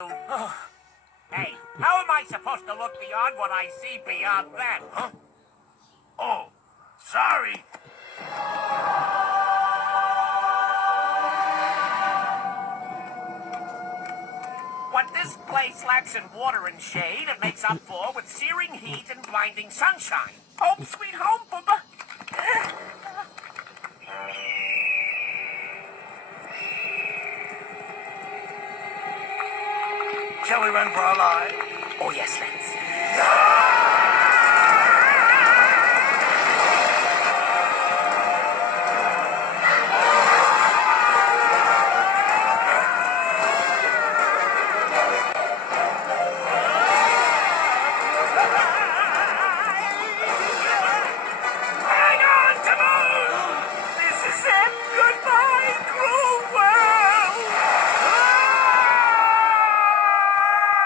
Oh. Hey, how am I supposed to look beyond what I see beyond that? Huh? Oh, sorry. What this place lacks in water and shade, it makes up for with searing heat and blinding sunshine. Home sweet home, Bubba. Shall we run for our lives? Oh, yes, let's.